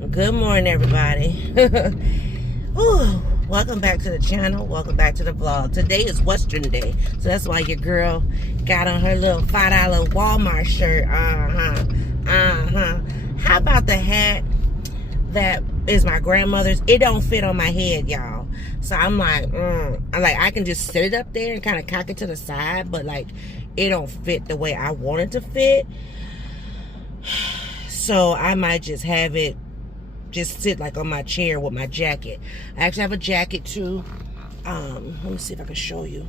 Good morning, everybody. Ooh, welcome back to the channel. Welcome back to the vlog. Today is Western Day, so that's why your girl got on her little $5 Walmart shirt. How about the hat that is my grandmother's? It don't fit on my head, y'all. So I'm like, I can just sit it up there and kind of cock it to the side, but like, it don't fit the way I want it to fit. So I might just have it just sit like on my chair with my jacket. I actually have a jacket too. Let me see if I can show you.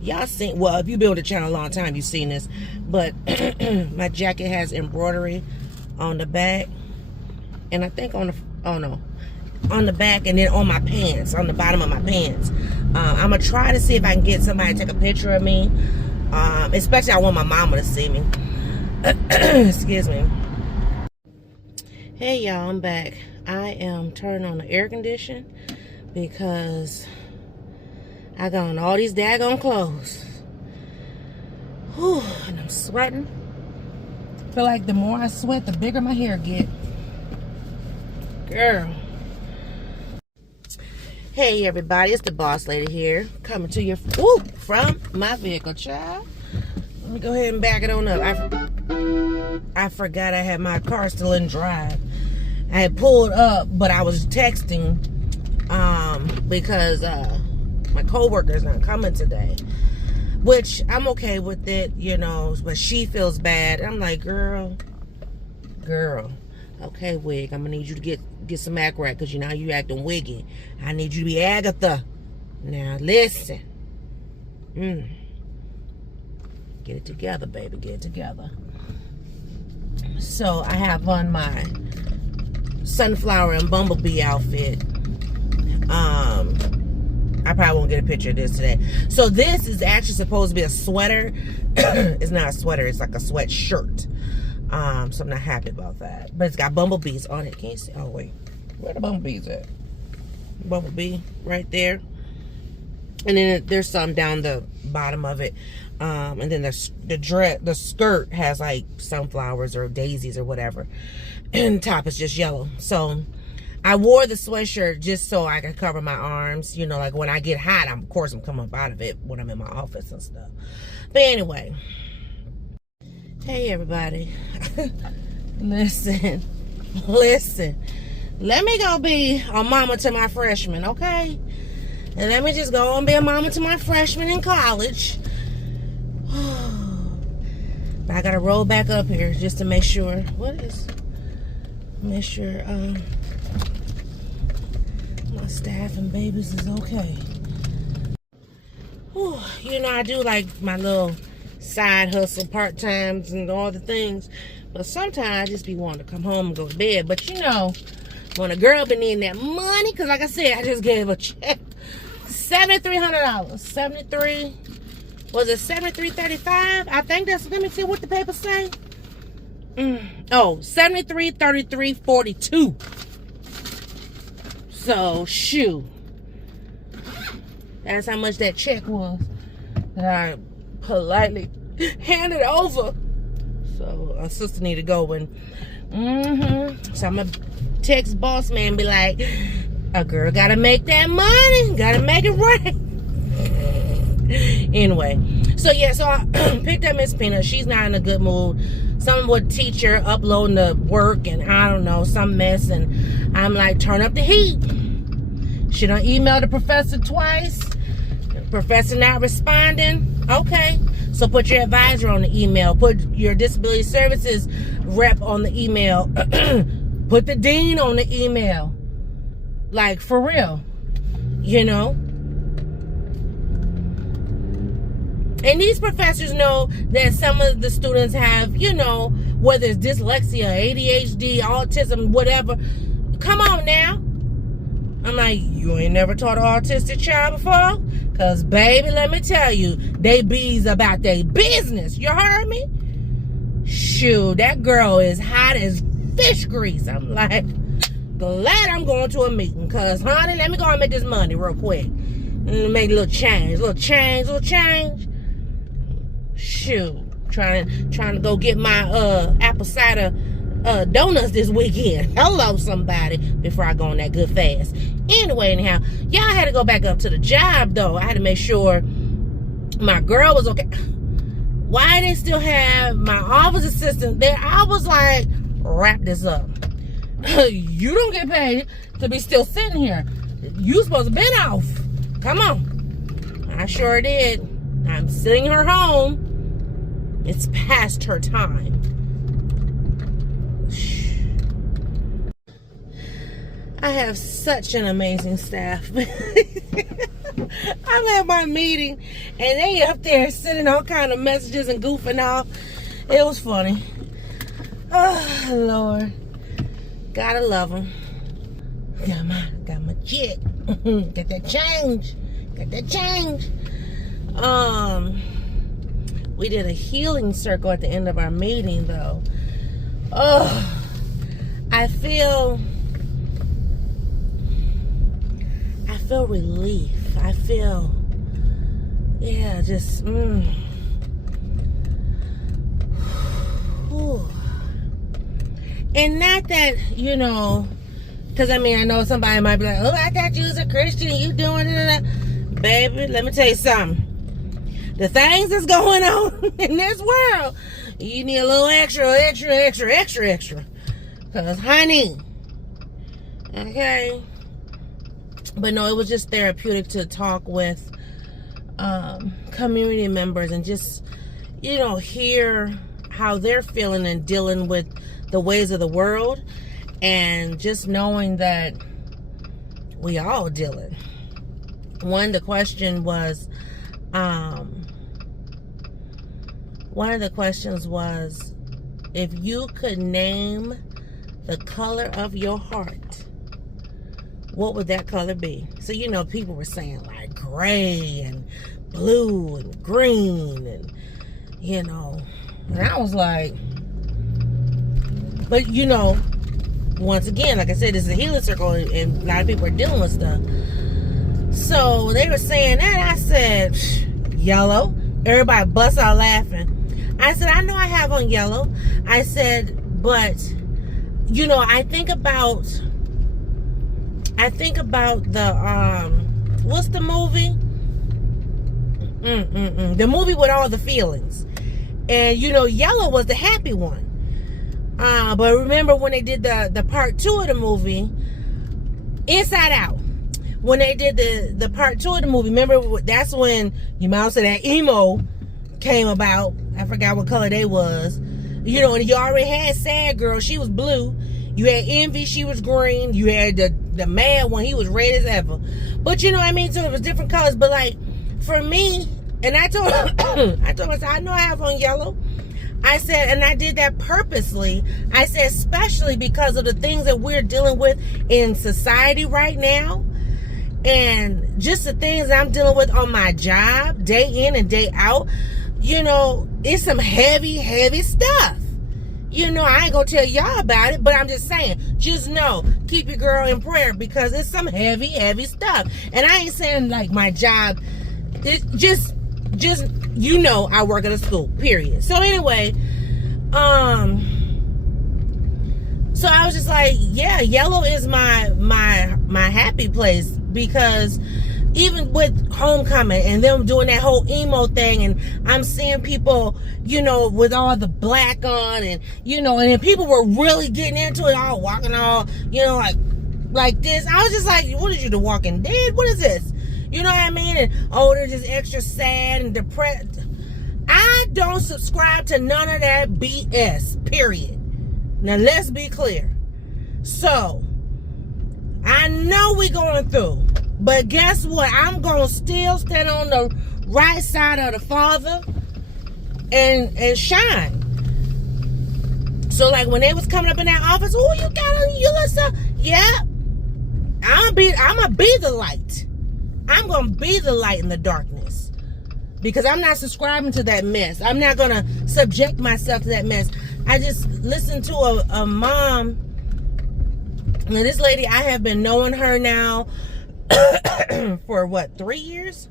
Y'all seen, well, if you've been on the channel a long time, you've seen this, but my jacket has embroidery on the back, and I think on the, oh no, on the back, and then on my pants, on the bottom of my pants. I'm gonna try to see if I can get somebody to take a picture of me. Especially I want my mama to see me. Excuse me. Hey y'all, I'm back. I am turning on the air condition because I got on all these daggone clothes. Whew, and I'm sweating. I feel like the more I sweat, the bigger my hair get. Girl. Hey everybody, it's the boss lady here, coming to you from my vehicle, child. Let me go ahead and back it on up. I forgot I had my car still in drive. I had pulled up, but I was texting because my coworker's not coming today, which I'm okay with it, you know, but she feels bad. I'm like, girl, okay, Wig, I'm gonna need you to get some act right, because you know you acting wiggy. I need you to be Agatha. Now listen. Get it together, baby. Get it together. So I have on my sunflower and bumblebee outfit. I probably won't get a picture of this today. So this is actually supposed to be a sweater. It's not a sweater, it's like a sweatshirt. So I'm not happy about that. But it's got bumblebees on it. Can you see? Oh wait, where the bumblebees at? Bumblebee right there. And then there's some down the bottom of it. And then the skirt has like sunflowers or daisies or whatever. And the top is just yellow. So I wore the sweatshirt just so I could cover my arms. You know, like when I get hot, of course I'm coming up out of it when I'm in my office and stuff. But anyway. Hey everybody. Listen. Let me go be a mama to my freshman, okay? And let me just go and be a mama to my freshman in college. But I gotta roll back up here just to make sure. Make sure my staff and babies is okay. Whew, you know, I do like my little side hustle, part-times and all the things. But sometimes I just be wanting to come home and go to bed. But you know, when a girl been needing that money, because like I said, I just gave a check. $7,300. 73. Was it $73.35? I think that's, let me see what the paper say. Oh, $73.33.42. So, shoot. That's how much that check was that I politely handed over. So, a sister need to go and, so I'm going to text boss man and be like, a girl gotta make that money, gotta make it right. Anyway, so yeah, so I picked up Miss Peanut. She's not in a good mood. Some would teacher uploading the work and I don't know, some mess, and I'm like, turn up the heat. She done emailed the professor twice. Professor not responding. Okay, so put your advisor on the email, put your disability services rep on the email, put the dean on the email. Like, for real, you know? And these professors know that some of the students have, you know, whether it's dyslexia, ADHD, autism, whatever. Come on now. I'm like, you ain't never taught an autistic child before? Because, baby, let me tell you, they bees about their business. You heard me? Shoot, that girl is hot as fish grease. I'm like, glad I'm going to a meeting, because, honey, let me go and make this money real quick. And make a little change. Shoot. Trying to go get my apple cider donuts this weekend. Hello, somebody, before I go on that good fast. Anyway, anyhow, y'all had to go back up to the job, though. I had to make sure my girl was okay. Why they still have my office assistant there? I was like, wrap this up. You don't get paid to be still sitting here. You supposed to been off. Come on. I sure did. I'm sending her home. It's past her time. I have such an amazing staff. I'm at my meeting and they up there sending all kind of messages and goofing off. It was funny. Oh, Lord. Gotta love them. Got my chick. Got that change. Got that change. We did a healing circle at the end of our meeting, though. Oh, I feel relief. I feel, yeah, just, Ooh. And not that, you know, because I mean, I know somebody might be like, oh, I thought you was a Christian, you doing it. Baby, let me tell you something. The things that's going on in this world, you need a little extra. Because, honey, okay. But no, it was just therapeutic to talk with community members and just, you know, hear how they're feeling and dealing with the ways of the world, and just knowing that we all dealing. One of the questions was, if you could name the color of your heart, what would that color be? So, you know, people were saying like gray and blue and green and, you know, and I was like, but, you know, once again, like I said, this is a healing circle and a lot of people are dealing with stuff. So they were saying that. I said, yellow. Everybody busts out laughing. I said, I know I have on yellow. I said, but, you know, I think about the, what's the movie? The movie with all the feelings. And, you know, yellow was the happy one. But remember when they did the part 2 of the movie, Inside Out. When they did the part 2 of the movie, remember, that's when, you might say, that emo came about. I forgot what color they was. You know, and you already had Sad Girl, she was blue. You had Envy, she was green. You had the mad one, he was red as ever. But you know what I mean? So it was different colors. But like, for me, and I told myself, I know I have on yellow. I said, and I did that purposely. I said, especially because of the things that we're dealing with in society right now. And just the things I'm dealing with on my job, day in and day out. You know, it's some heavy, heavy stuff. You know, I ain't gonna tell y'all about it, but I'm just saying, just know, keep your girl in prayer, because it's some heavy, heavy stuff. And I ain't saying like my job, it's just, you know, I work at a school, period. So anyway, so I was just like, yeah, yellow is my happy place, because even with homecoming and them doing that whole emo thing, and I'm seeing people, you know, with all the black on, and, you know, and then people were really getting into it, all walking all, you know, like this. I was just like, what is you, The Walking Dead? What is this? You know what I mean? And, oh, they're just extra sad and depressed. I don't subscribe to none of that BS, period. Now, let's be clear. So, I know we going through, but guess what? I'm going to still stand on the right side of the Father and shine. So, like, when they was coming up in that office, oh, you got on your little stuff. Yeah. I'm going to be the light. I'm going to be the light in the darkness. Because I'm not subscribing to that mess. I'm not going to subject myself to that mess. I just listened to a mom. Now, this lady, I have been knowing her now for what, 3 years?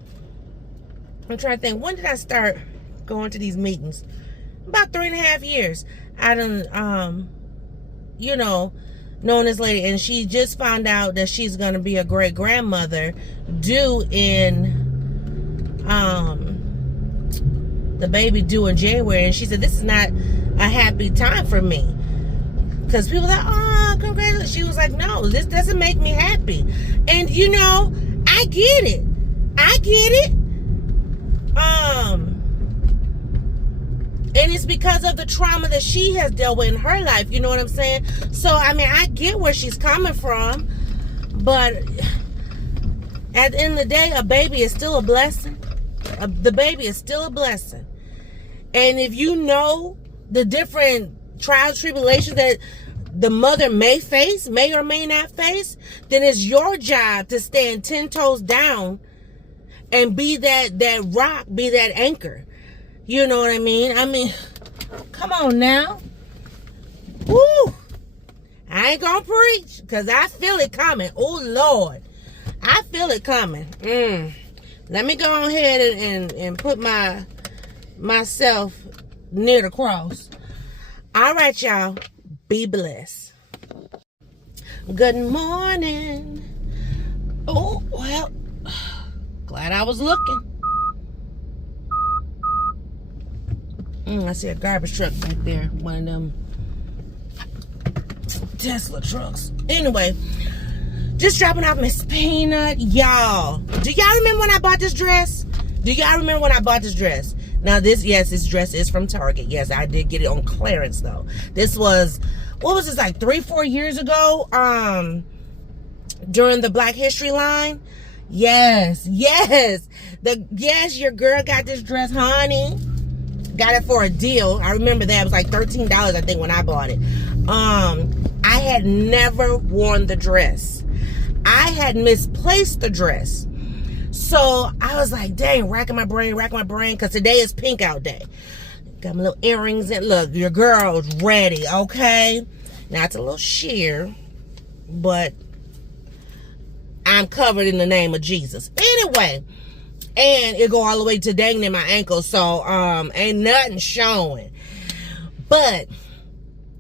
I'm trying to think, when did I start going to these meetings? about 3.5 years. I done, you know, known this lady, and she just found out that she's gonna be a great grandmother due in the baby due in January, and she said this is not a happy time for me, because people are like, oh, congratulations. She was like, no, this doesn't make me happy. And you know, I get it. And it's because of the trauma that she has dealt with in her life. You know what I'm saying? So, I mean, I get where she's coming from. But at the end of the day, a baby is still a blessing. The baby is still a blessing. And if you know the different trials, tribulations that the mother may face, may or may not face, then it's your job to stand 10 toes down and be that rock, be that anchor. You know what I mean? I mean, come on now. Woo! I ain't gonna preach, because I feel it coming. Oh, Lord. I feel it coming. Let me go ahead and put myself near the cross. All right, y'all. Be blessed. Good morning. Oh, well, glad I was looking. I see a garbage truck back there. One of them Tesla trucks. Anyway, just dropping off Miss Peanut. Y'all, do y'all remember when I bought this dress? Now this dress is from Target. Yes, I did get it on clearance though. This was, what was this, like 3-4 years ago? During the Black History line. Yes, your girl got this dress, honey. Got it for a deal. I remember that. It was like $13, I think, when I bought it. I had never worn the dress. I had misplaced the dress. So I was like, dang, racking my brain, because today is pink out day. Got my little earrings in. Look, your girl's ready, okay? Now, it's a little sheer, but I'm covered in the name of Jesus. Anyway, and it go all the way to dang near my ankle, so ain't nothing showing. But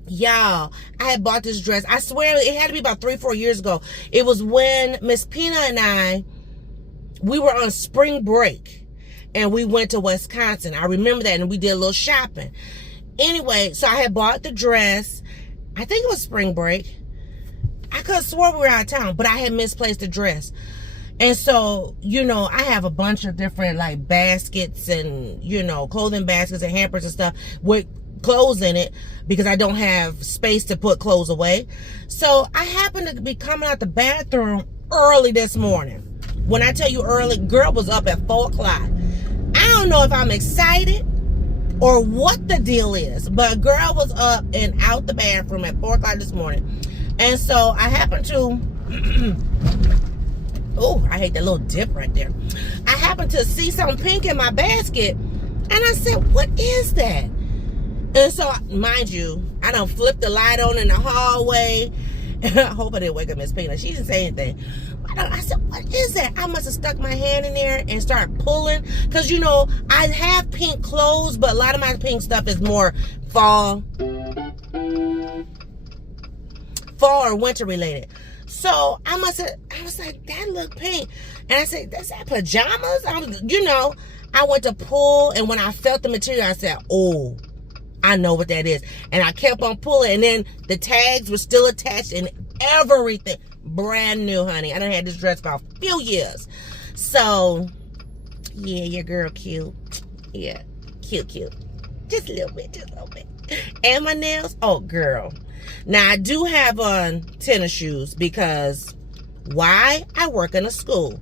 y'all, I had bought this dress. I swear it had to be about 3-4 years ago. It was when Miss Peanut and we were on spring break, and we went to Wisconsin. I remember that, and we did a little shopping. Anyway, so I had bought the dress. I think it was spring break. I could have swore we were out of town, but I had misplaced the dress. And so, you know, I have a bunch of different, like, baskets and, you know, clothing baskets and hampers and stuff with clothes in it, because I don't have space to put clothes away. So I happened to be coming out the bathroom early this morning. When I tell you early, girl was up at 4 o'clock. I don't know if I'm excited or what the deal is, but girl was up and out the bathroom at 4 o'clock this morning. And so I happened to... oh, I hate that little dip right there. I happened to see something pink in my basket, and I said, what is that? And so, mind you, I done flipped the light on in the hallway. I hope I didn't wake up Miss Peanut. She didn't say anything. I said, what is that? I must have stuck my hand in there and started pulling. Because, you know, I have pink clothes, but a lot of my pink stuff is more fall or winter related. So I was like, that look pink. And I said, that's that pajamas? I went to pull, and when I felt the material, I said, oh, I know what that is. And I kept on pulling, and then the tags were still attached and everything. Brand new, honey. I done had this dress for a few years. So, yeah, your girl cute. Yeah, cute. Just a little bit. And my nails, oh, girl. Now, I do have on tennis shoes because, why? I work in a school.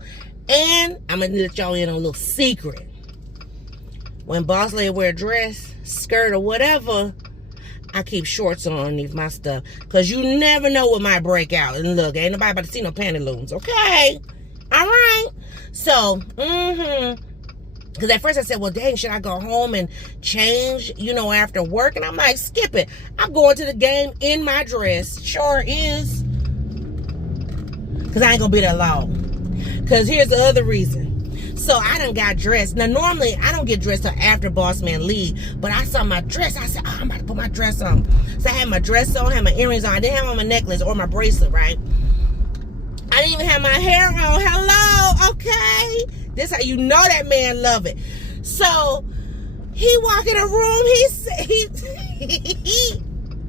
And I'm going to let y'all in on a little secret. When boss lady wear a dress, skirt, or whatever, I keep shorts on underneath my stuff. Because you never know what might break out. And look, ain't nobody about to see no pantaloons, okay? All right? So, because at first I said, well, dang, should I go home and change, after work? And I'm like, skip it. I'm going to the game in my dress. Sure is. Because I ain't going to be that long. Because here's the other reason. So I done got dressed. Now normally I don't get dressed till after boss man leave, but I saw my dress. I said, oh, I'm about to put my dress on. So I had my dress on, had my earrings on. I didn't have on my necklace or my bracelet, right? I didn't even have my hair on. Hello, okay? This how you know that man love it. So he walk in a room,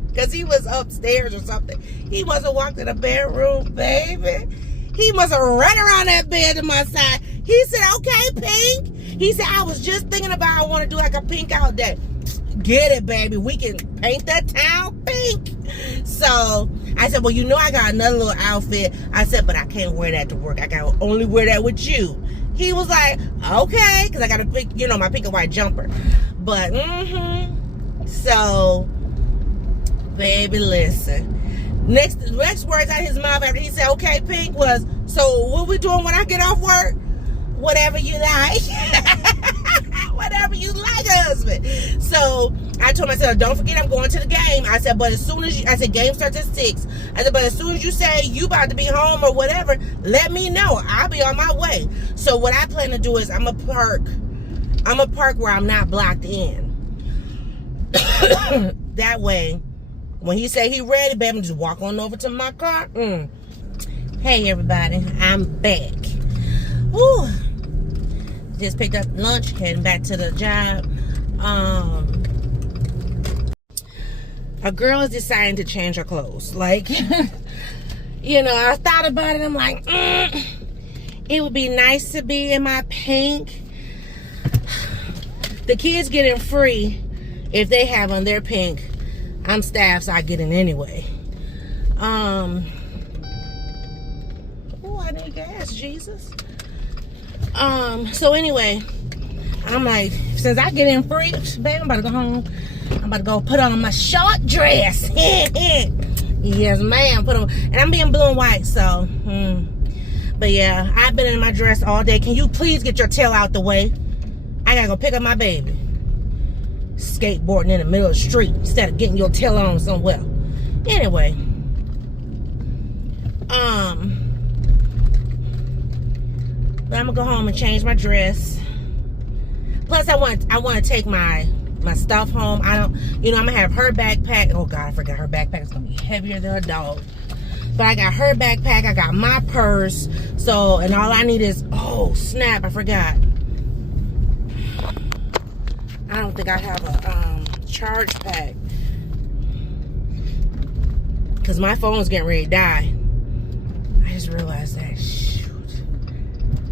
because he was upstairs or something. He must have walked in a bedroom, baby. He must have run around that bed to my side. He said, okay, pink. He said, I was just thinking about I want to do like a pink out day. Get it, baby. We can paint that town pink. So I said, well, you know I got another little outfit. I said, but I can't wear that to work. I can only wear that with you. He was like, okay, because I got a big, you know, my pink and white jumper. But, So, baby, listen. Next words out of his mouth after he said, okay, pink, was, so what we doing when I get off work? Whatever you like. Whatever you like, husband. So I told myself, don't forget I'm going to the game. I said, but as soon as I said game starts at 6. I said, but as soon as you say you about to be home or whatever, let me know. I'll be on my way. So what I plan to do is I'm a park where I'm not blocked in. That way, when he say he ready, baby, just walk on over to my car. Hey everybody, I'm back. Woo. Just picked up lunch, heading back to the job. A girl is deciding to change her clothes. Like, you know, I thought about it. I'm like, it would be nice to be in my pink. The kids getting free if they have on their pink. I'm staff, so I get in anyway. Oh, I need gas, Jesus. So anyway, I'm like, since I get in free, baby, I'm about to go home. I'm about to go put on my short dress. Yes, ma'am. Put on, and I'm being blue and white, so. But yeah, I've been in my dress all day. Can you please get your tail out the way? I gotta go pick up my baby. Skateboarding in the middle of the street instead of getting your tail on somewhere. Anyway, but I'm gonna go home and change my dress. Plus, I want to take my stuff home. I'm gonna have her backpack. Oh God, I forgot her backpack is gonna be heavier than a dog. But I got her backpack. I got my purse. So, and all I need is, oh snap, I forgot. I don't think I have a charge pack because my phone's getting ready to die. I just realized that. Shoot.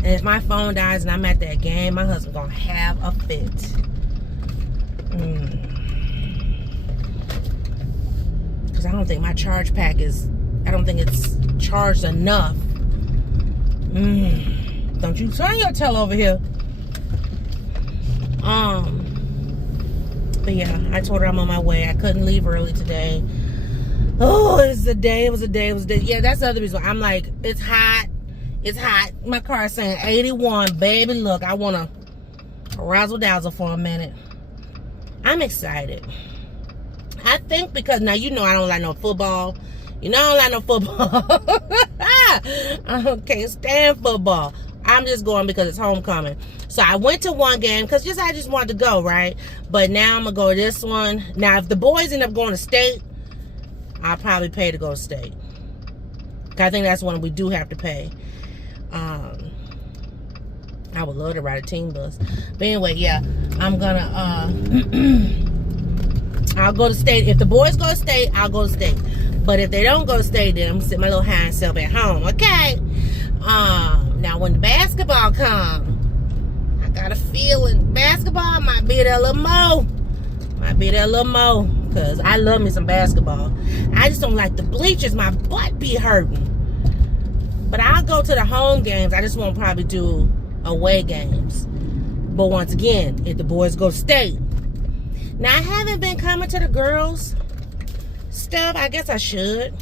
And if my phone dies and I'm at that game, my husband's gonna have a fit. Because I don't think my charge pack is, I don't think it's charged enough. Don't you turn your tail over here. But yeah, I told her I'm on my way. I couldn't leave early today. Oh, it was a day. Yeah, that's the other reason. I'm like, it's hot. It's hot. My car is saying 81. Baby, look, I want to razzle-dazzle for a minute. I'm excited. I think because, now you know I don't like no football. You know I don't like no football. I can't stand football. I'm just going because it's homecoming. So I went to one game because I just wanted to go, right? But now I'm going to go to this one. Now, if the boys end up going to state, I'll probably pay to go to state. I think that's one we do have to pay. I would love to ride a team bus. But anyway, yeah, I'm going to, I'll go to state. If the boys go to state, I'll go to state. But if they don't go to state, then I'm going to sit my little hind self at home, okay? Now, when the basketball comes, I got a feeling basketball might be there a little more. Because I love me some basketball. I just don't like the bleachers. My butt be hurting. But I'll go to the home games. I just won't probably do away games. But once again, if the boys go to state. Now, I haven't been coming to the girls' stuff. I guess I should.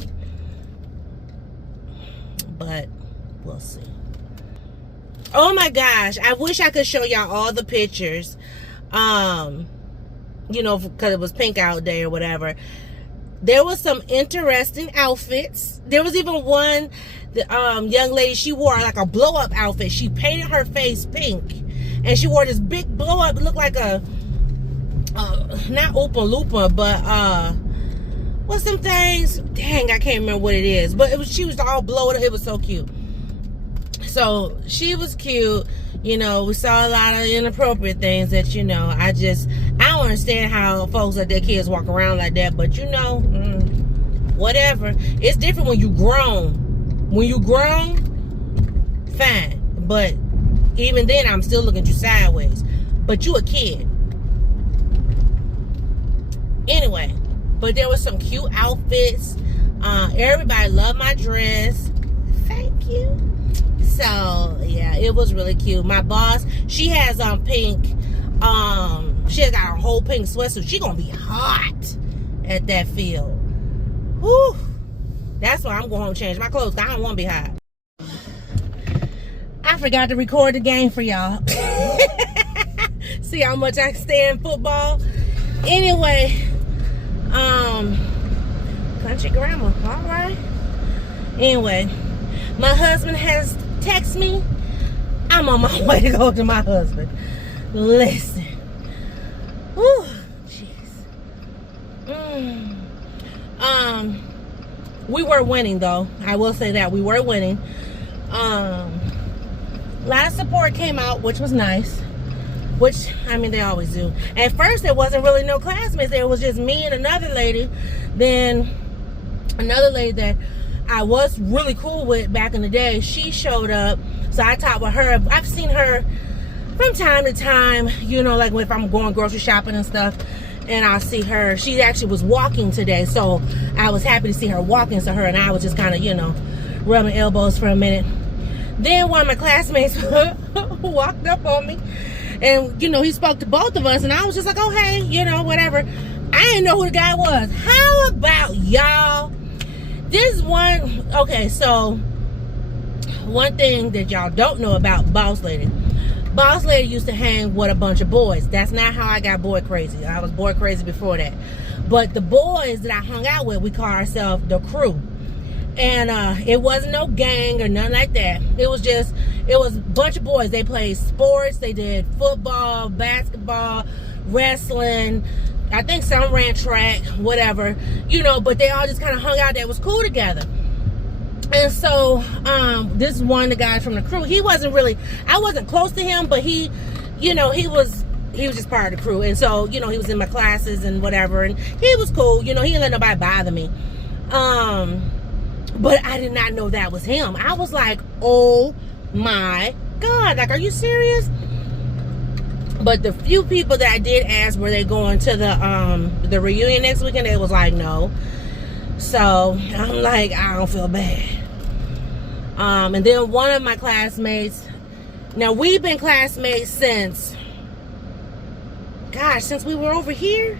But we'll see. Oh my gosh, I wish I could show y'all all the pictures. You know, because it was pink out day or whatever. There was some interesting outfits. There was even one, the young lady, she wore like a blow-up outfit. She painted her face pink, and she wore this big blow-up. It looked like a, not Oopa Loopa, but what's some things? Dang, I can't remember what it is. But she was all blowed up. It was so cute. So she was cute. You know, we saw a lot of inappropriate things that, you know, I don't understand how folks let their kids walk around like that. But, you know, whatever. It's different when you grown. When you grown, fine. But even then, I'm still looking at you sideways. But you a kid. Anyway, but there was some cute outfits. Everybody loved my dress. Thank you. So yeah, it was really cute. My boss, she has on pink. She has got a whole pink sweatsuit. She gonna be hot at that field. Whew. That's why I'm going home and change my clothes. I don't want to be hot. I forgot to record the game for y'all. See how much I stay in football. Anyway, country grammar. All right. Anyway, my husband has texted me. I'm on my way to go to my husband. Listen. Whew. Jeez. We were winning, though. I will say that we were winning. A lot of support came out, which was nice. Which, I mean, they always do. At first, there wasn't really no classmates. There was just me and another lady. Then another lady that I was really cool with back in the day, she showed up. So I talked with her. I've seen her from time to time, you know, like if I'm going grocery shopping and stuff, and I'll see her. She actually was walking today, so I was happy to see her walking. So her and I was just kind of, you know, rubbing elbows for a minute. Then one of my classmates walked up on me, and, you know, he spoke to both of us, and I was just like, oh, hey, you know, whatever. I didn't know who the guy was. How about y'all? This one, okay, so one thing that y'all don't know about Boss Lady. Boss Lady used to hang with a bunch of boys. That's not how I got boy crazy. I was boy crazy before that. But the boys that I hung out with, we call ourselves the crew. And it wasn't no gang or nothing like that. It was a bunch of boys. They played sports. They did football, basketball, wrestling. I think some ran track, whatever. You know, but they all just kind of hung out there. It was cool together. And so, this is one of the guys from the crew. He wasn't really, I wasn't close to him, but he, you know, he was just part of the crew. And so, you know, he was in my classes and whatever. And he was cool. You know, he didn't let nobody bother me. But I did not know that was him. I was like, oh my God. Like, are you serious? But the few people that I did ask, were they going to the reunion next weekend? They was like, no. So I'm like, I don't feel bad. And then one of my classmates, now we've been classmates since we were over here,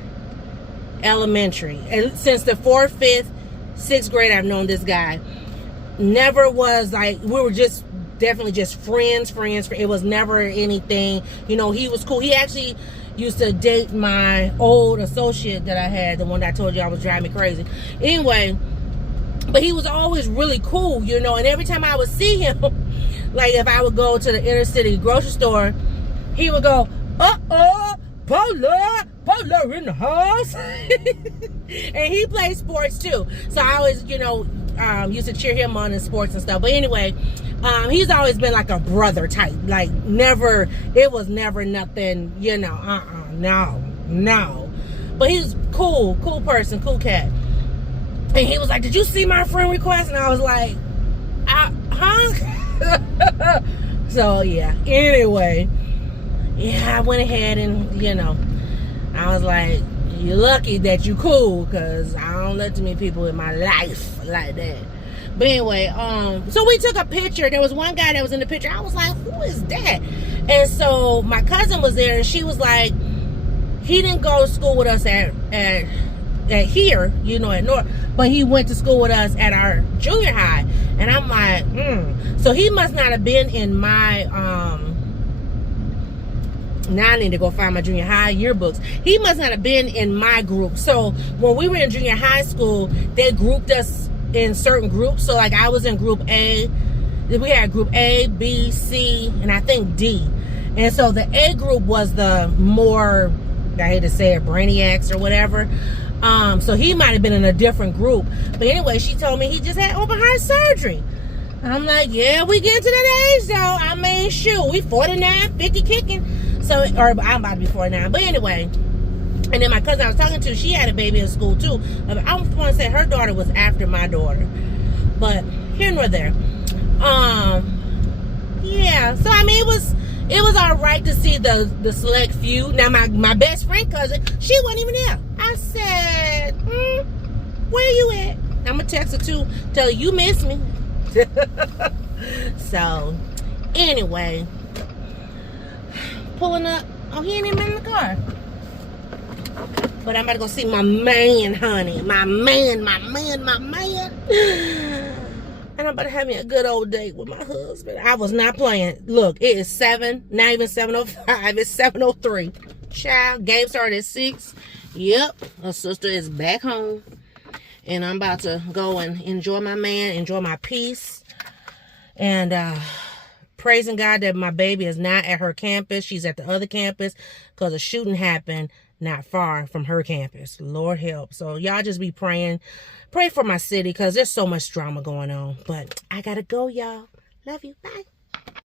elementary. And since the 4th, 5th, 6th grade, I've known this guy. Never was like, we were just definitely just friends. It was never anything, you know. He was cool. He actually used to date my old associate that I had, the one that I told you I was driving me crazy. Anyway, but he was always really cool, you know. And every time I would see him, like if I would go to the inner city grocery store, he would go, Paula in the house. And he plays sports too, so I always, you know, used to cheer him on in sports and stuff. But anyway, he's always been like a brother type. Like, never, it was never nothing, you know, no. But he's cool person, cool cat. And he was like, did you see my friend request? And I was like, huh? So, yeah. Anyway, yeah, I went ahead and, you know, I was like, you're lucky that you cool, because I don't let too many people in my life like that. But anyway, so we took a picture. There was one guy that was in the picture. I was like, who is that? And so my cousin was there, and she was like, he didn't go to school with us at here, you know, at North, but he went to school with us at our junior high. And I'm like, so he must not have been in my Now I need to go find my junior high yearbooks. He must not have been in my group. So when we were in junior high school, they grouped us in certain groups. So like I was in group A. We had group A, B, C, and I think D. And so the A group was the more, I hate to say it, brainiacs or whatever. So he might have been in a different group. But anyway, she told me he just had open heart surgery. I'm like, yeah, we get to that age though. I mean, shoot, we 49, 50 kicking. So, or I'm about to be 49. But anyway, and then my cousin I was talking to, she had a baby in school too. I want to say her daughter was after my daughter. But here nor there. Yeah. So I mean, it was all right to see the select few. Now my best friend cousin, she wasn't even there. I said, where you at? I'm gonna text her too, tell her you miss me. So anyway, pulling up. Oh, he ain't even in the car. But I'm about to go see my man, honey. My man. And I'm about to have me a good old date with my husband. I was not playing. Look, it is 7, not even 7:05. It's 7:03. Child, game started at 6. Yep, her sister is back home. And I'm about to go and enjoy my man, enjoy my peace. And praising God that my baby is not at her campus. She's at the other campus because a shooting happened not far from her campus. Lord help. So y'all just be praying. Pray for my city because there's so much drama going on. But I got to go, y'all. Love you. Bye.